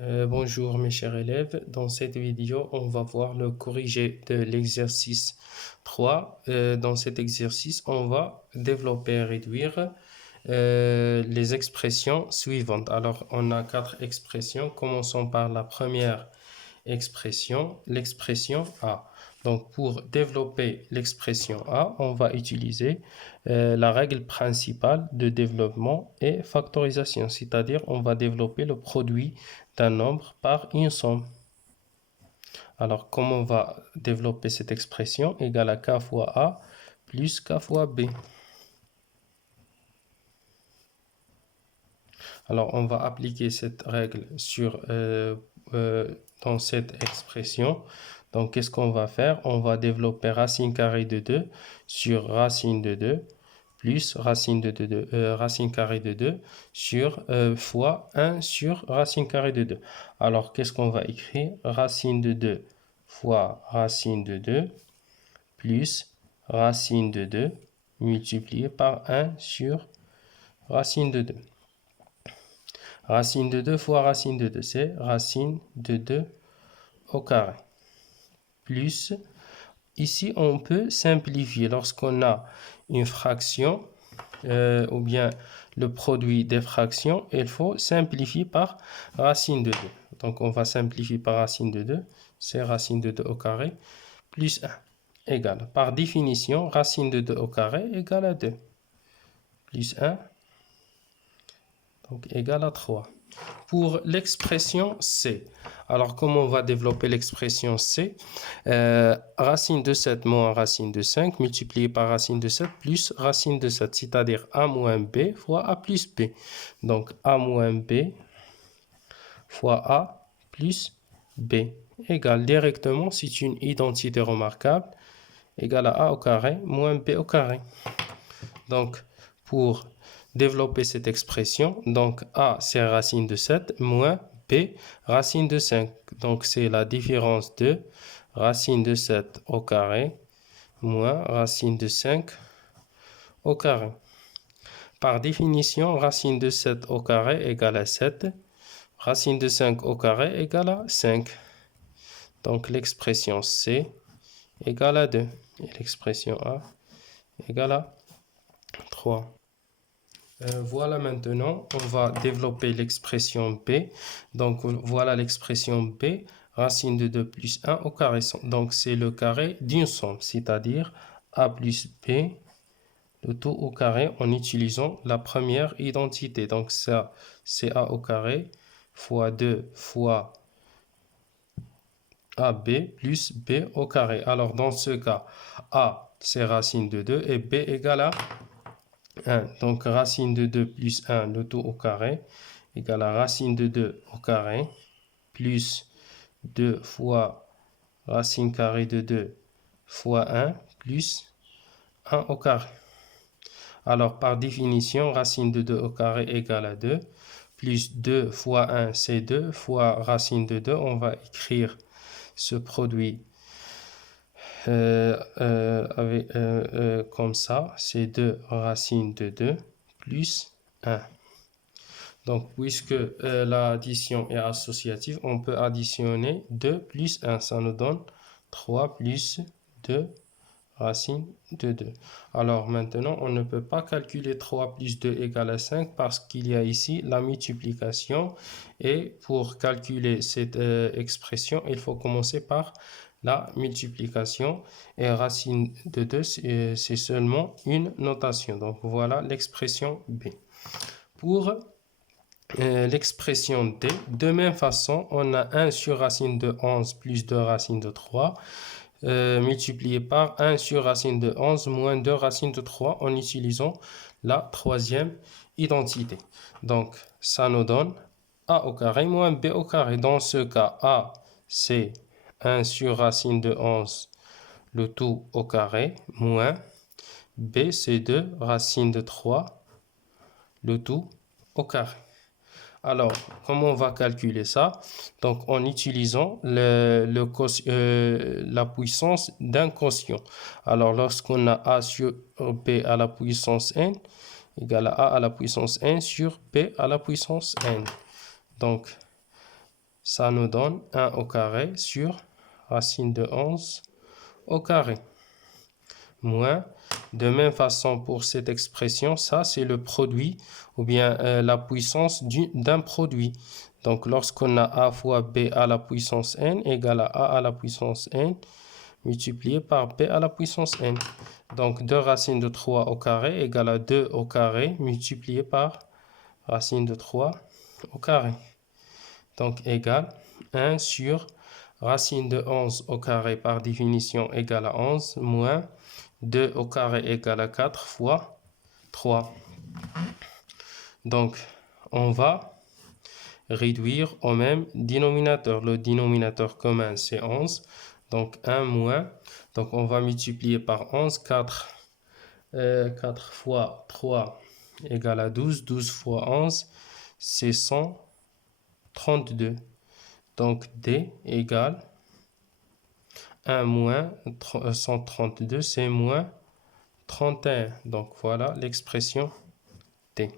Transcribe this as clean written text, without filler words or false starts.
Bonjour mes chers élèves, dans cette vidéo on va voir le corrigé de l'exercice 3. Dans cet exercice on va développer et réduire les expressions suivantes. Alors on a 4 expressions, commençons par la première expression, l'expression A. Donc pour développer l'expression A, on va utiliser la règle principale de développement et factorisation, c'est-à-dire on va développer le produit d'un nombre par une somme. Alors comment on va développer cette expression? Égale à K fois A plus K fois B. Alors on va appliquer cette règle dans cette expression. Donc, qu'est-ce qu'on va faire? On va développer racine carrée de 2 sur racine de 2 plus racine de 2, racine carrée de 2 sur fois 1 sur racine carrée de 2. Alors, qu'est-ce qu'on va écrire? Racine de 2 fois racine de 2 plus racine de 2 multiplié par 1 sur racine de 2. Racine de 2 fois racine de 2, c'est racine de 2 au carré. Plus, ici on peut simplifier lorsqu'on a une fraction ou bien le produit des fractions, il faut simplifier par racine de 2. Donc on va simplifier par racine de 2, c'est racine de 2 au carré plus 1 égale. Par définition, racine de 2 au carré égale à 2 plus 1 donc égale à 3. Pour l'expression C, alors comment on va développer l'expression C? Racine de 7 moins racine de 5 multiplié par racine de 7 plus racine de 7, c'est-à-dire A moins B fois A plus B. Donc A moins B fois A plus B égale directement, c'est une identité remarquable, égale à A au carré moins B au carré. Donc pour développer cette expression, donc A c'est racine de 7 moins B racine de 5. Donc c'est la différence de racine de 7 au carré moins racine de 5 au carré. Par définition, racine de 7 au carré égale à 7. Racine de 5 au carré égale à 5. Donc l'expression C égale à 2. Et l'expression A égale à 3. Voilà maintenant, on va développer l'expression B. Donc voilà l'expression B, racine de 2 plus 1 au carré. Donc c'est le carré d'une somme, c'est-à-dire A plus B, le tout au carré en utilisant la première identité. Donc ça, c'est A au carré fois 2 fois AB plus B au carré. Alors dans ce cas, A c'est racine de 2 et B égale à 1. Donc racine de 2 plus 1, le tout au carré, égale à racine de 2 au carré, plus 2 fois racine carrée de 2 fois 1, plus 1 au carré. Alors par définition, racine de 2 au carré égale à 2, plus 2 fois 1, c'est 2, fois racine de 2, on va écrire ce produit comme ça, c'est 2 racine de 2 plus 1. Donc, puisque l'addition est associative, on peut additionner 2 plus 1. Ça nous donne 3 plus 2 racine de 2. Alors maintenant, on ne peut pas calculer 3 plus 2 égale à 5 parce qu'il y a ici la multiplication. Et pour calculer cette expression, il faut commencer par la multiplication. Et racine de 2, c'est seulement une notation. Donc voilà l'expression B. Pour l'expression D, de même façon, on a 1 sur racine de 11 plus 2 racine de 3 multiplié par 1 sur racine de 11 moins 2 racine de 3 en utilisant la troisième identité. Donc, ça nous donne A au carré moins B au carré. Dans ce cas, A, c'est 1 sur racine de 11, le tout au carré, moins B, c'est 2 racine de 3, le tout au carré. Alors, comment on va calculer ça? Donc, en utilisant la puissance d'un quotient. Alors, lorsqu'on a A sur B à la puissance n, égale à A à la puissance n sur B à la puissance n. Donc, Ça nous donne 1 au carré sur racine de 11 au carré. Moins, de même façon pour cette expression, ça c'est le produit ou bien la puissance d'un produit. Donc lorsqu'on a a fois b à la puissance n égale à a à la puissance n multiplié par b à la puissance n. Donc 2 racines de 3 au carré égale à 2 au carré multiplié par racine de 3 au carré. Donc égale 1 sur racine de 11 au carré par définition égale à 11 moins 2 au carré égale à 4 fois 3. Donc, on va réduire au même dénominateur. Le dénominateur commun, c'est 11. Donc, 1 moins. Donc, on va multiplier par 11. 4 fois 3 égale à 12. 12 fois 11, c'est 132. Donc, D égale 1 moins 132, c'est moins 31. Donc, voilà l'expression T.